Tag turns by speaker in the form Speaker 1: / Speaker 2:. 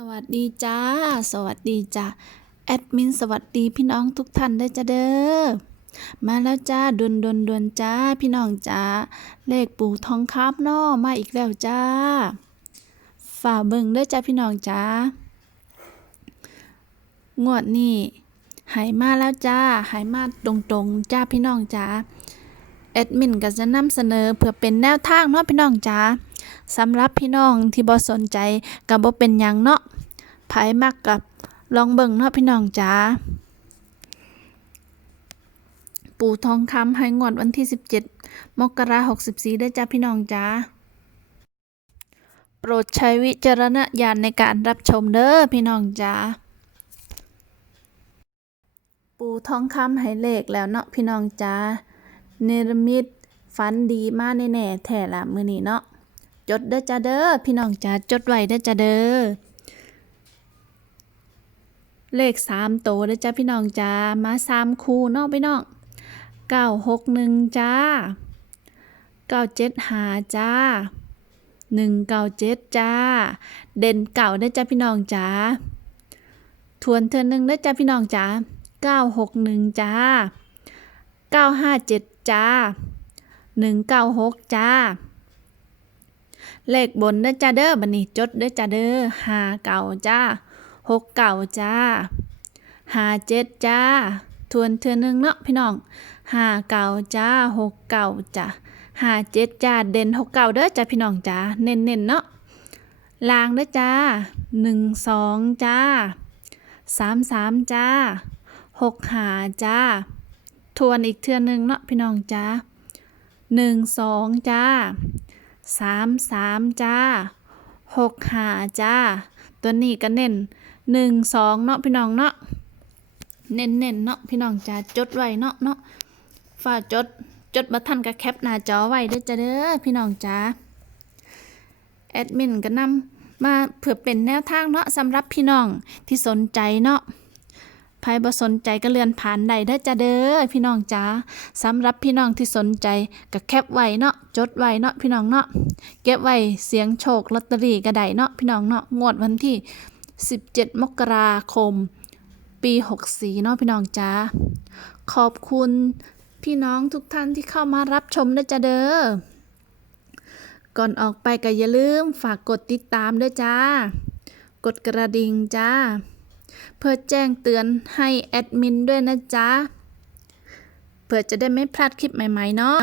Speaker 1: สวัสดีจ้า สวัสดีจ้าแอดมินสวัสดีพี่น้องทุกท่านได้จ้าเด้อมาแล้วจ้าดวนดวนดวนจ้าพี่น้องจ้าเลขปู่ทองคำน้อมาอีกแล้วจ้าฝ่าเบิ่งเด้จ้าพี่น้องจ้างวดนี้หายมาแล้วจ้าหายมาตรงๆจ้าพี่น้องจ้าแอดมินก็จะนำเสนอเพื่อเป็นแนวทางเนาะพี่น้องจ้า สำหรับพี่น้องที่บ่สนใจก็บ่เป็นหยังเนาะไผมักกับลองเบิ่งเนาะพี่น้องจ๋าปู่ทองคำให้งวดวันที่ 17 มกราคม64ได้จ้าพี่น้องจ๋าโปรดใช้วิจารณญาณในการรับชมเด้อพี่น้องจ๋าปู่ทองคำให้เลขแล้วเนาะพี่น้องจ๋าเนรมิตฝันดีมากแน่ๆแท้ละมือนี้เนาะ จดเด้อจ้าเด้อพี่น้องจ้าจดไว้เด้อจ้าเด้อเลขสามโตวเด้อจ้าพี่น้องจ้ามาสามคู่เนาะพี่น้องเก้าหกหนึ่งจ้าเก้าเจ็ดหาจ้าหนึ่งเก้าเจ็ดจ้า เด่นเก่าเด้อจ้าพี่น้องจ้าทวนเธอหนึ่งเด้อจ้าพี่น้องจ้าเก้าหกหนึ่งจ้าเก้าห้าเจ็ดจ้าหนึ่งเก้าหกจ้า เลขบนเด้อจ้าเด้อบัดนี้จดเด้อจ้าเด้อห้าเก่าจ้าหกเก่าจ้าห้าเจ็ดจ้า ทวนเทือหนึ่งเนาะพี่น้องห้าเก่าจ้าหกเก่าจ้าห้าเจ็ดจ้าเด่นหกเก่าเด้อจ้าพี่น้องจ้าเน้นเน้นเนาะลางเด้อจ้าหนึ่งสองจ้าสามสามจ้าหกหาจ้า ทวนอีกเทือหนึ่งเนาะพี่น้องจ้าหนึ่งสองจ้า สามสามจ้าหกห้าจ้า ตัวนี้ก็เน้นหนึ่งสองเนาะพี่น้องเนาะเน้นเน้นๆเนาะพี่น้องจ้าจดไว้เนาะเนาะฝ่าจดจดบัทันกับแคปหน้าจอไว้เด้อจ้าเด้อพี่น้องจ้าแอดมินก็นำมาเพื่อเป็นแนวทางเนาะสำหรับพี่น้องที่สนใจเนาะ ใครบ่สนใจก็เลื่อนผ่านได้เด้อจ้าเด้อพี่น้องจ้าสำหรับพี่น้องที่สนใจก็แคปไว้เนาะจดไว้เนาะพี่น้องเนาะเก็บไว้เสียงโชคลอตเตอรี่ก็ได้เนาะพี่น้องเนาะงวดวันที่ 17 มกราคม ปี64เนาะพี่น้องจ้าขอบคุณพี่น้องทุกท่านที่เข้ามารับชมนะจ๊ะเด้อก่อนออกไปก็อย่าลืมฝากกดติดตามด้วยจ้า กดกระดิ่งจ้า เพื่อแจ้งเตือนให้แอดมินด้วยนะจ๊ะ เพื่อจะได้ไม่พลาดคลิปใหม่ ๆ เนาะ